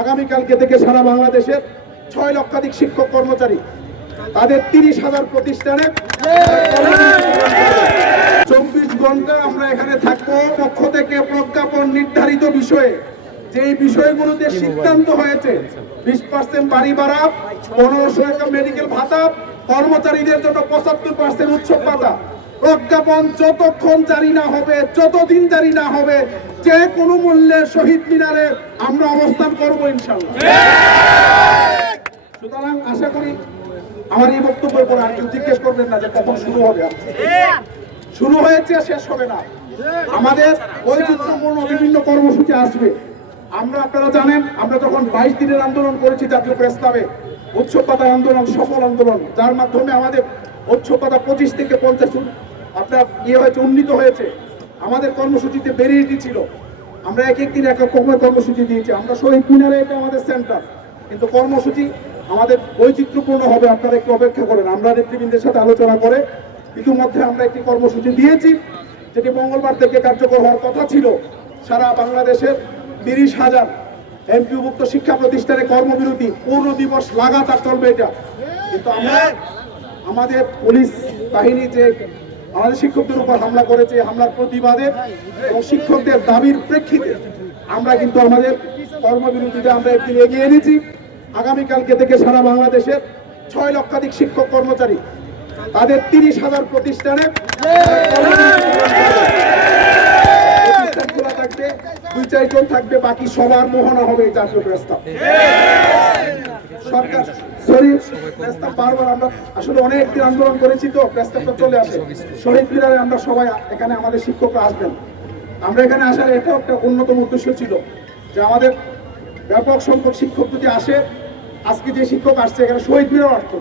আগামীকালকে থেকে সারা বাংলাদেশের ছয় লক্ষাধিক শিক্ষক কর্মচারী তাদের তিরিশ হাজার প্রতিষ্ঠানে চব্বিশ ঘণ্টা আমরা এখানে থাকব। পক্ষ থেকে প্রজ্ঞাপন নির্ধারিত বিষয়ে। যেই বিষয়গুলোতে সিদ্ধান্ত হয়েছে, বিশ পার্সেন্ট বাড়ি ভাড়া, পনেরোশো মেডিকেল ভাতা, কর্মচারীদের জন্য পঁচাত্তর পার্সেন্ট উৎসব ভাতা। প্রজ্ঞাপন যতক্ষণ জারি না হবে, যতদিন জারি না হবে, যে কোনো মূল্যে শহীদ মিনারে আমরা অবস্থান করব ইনশাল্লাহ সুতরাং আশা করি আমার এই বক্তব্যের পর আর কেউ জিজ্ঞেস করবেন না যে কখন শুরু হবে। শুরু হয়েছে, শেষ হবে না। আমাদের বৈচিত্র্যপূর্ণ বিভিন্ন কর্মসূচি আসবে। আমরা আপনারা জানেন, আমরা যখন বাইশ দিনের আন্দোলন করেছি জাতীয় প্রেস ক্লাবে, উৎসব পাতা আন্দোলন, সফল আন্দোলন, যার মাধ্যমে আমাদের পাতা পঁচিশ থেকে পঞ্চাশ আপনার ইয়ে হয়েছে, উন্নীত হয়েছে। আমাদের কর্মসূচিতে বেরিয়ে ছিল। আমরা এক এক দিন এক এক রকমের কর্মসূচি দিয়েছি। আমরা শহীদ মিনারে এটা আমাদের সেন্টার কিন্তু কর্মসূচি আমাদের বৈচিত্র্যপূর্ণ হবে, আপনারা একটু অপেক্ষা করেন। আমরা নেতৃবৃন্দের সাথে আলোচনা করে ইতিমধ্যে আমরা একটি কর্মসূচি দিয়েছি, যেটি মঙ্গলবার থেকে কার্যকর হওয়ার কথা ছিল। সারা বাংলাদেশের তিরিশ হাজার এমপিভুক্ত শিক্ষা প্রতিষ্ঠানে কর্মবিরতি, পূর্ণ দিবস লাগাতার চলবে এটা। কিন্তু আমরা আমাদের পুলিশ বাহিনী যে আমাদের শিক্ষকদের উপর হামলা করেছে, হামলার প্রতিবাদে এবং শিক্ষকদের দাবির প্রেক্ষিতে আমরা কিন্তু আমাদের কর্মবিরতিতে আমরা একদিন এগিয়ে এনেছি। আগামীকালকে থেকে সারা বাংলাদেশের ছয় লক্ষাধিক শিক্ষক কর্মচারী তাদের তিরিশ হাজার প্রতিষ্ঠানে থাকবে, দুই চারজন থাকবে, বাকি সবার মোহনা হবে জাতীয় প্রস্তাব বারবার আমরা আসলে অনেক দিন আন্দোলন করেছি তো প্রস্তাবটা চলে আসে। শহীদ মিনারে আমরা সবাই এখানে আমাদের শিক্ষকরা আসবেন। আমরা এখানে আসার এটাও একটা অন্যতম উদ্দেশ্য ছিল যে আমাদের ব্যাপক সংখ্যক শিক্ষক যদি আসে আজকে যে শিক্ষক আসছে এখানে শহীদ মিনার অর্থ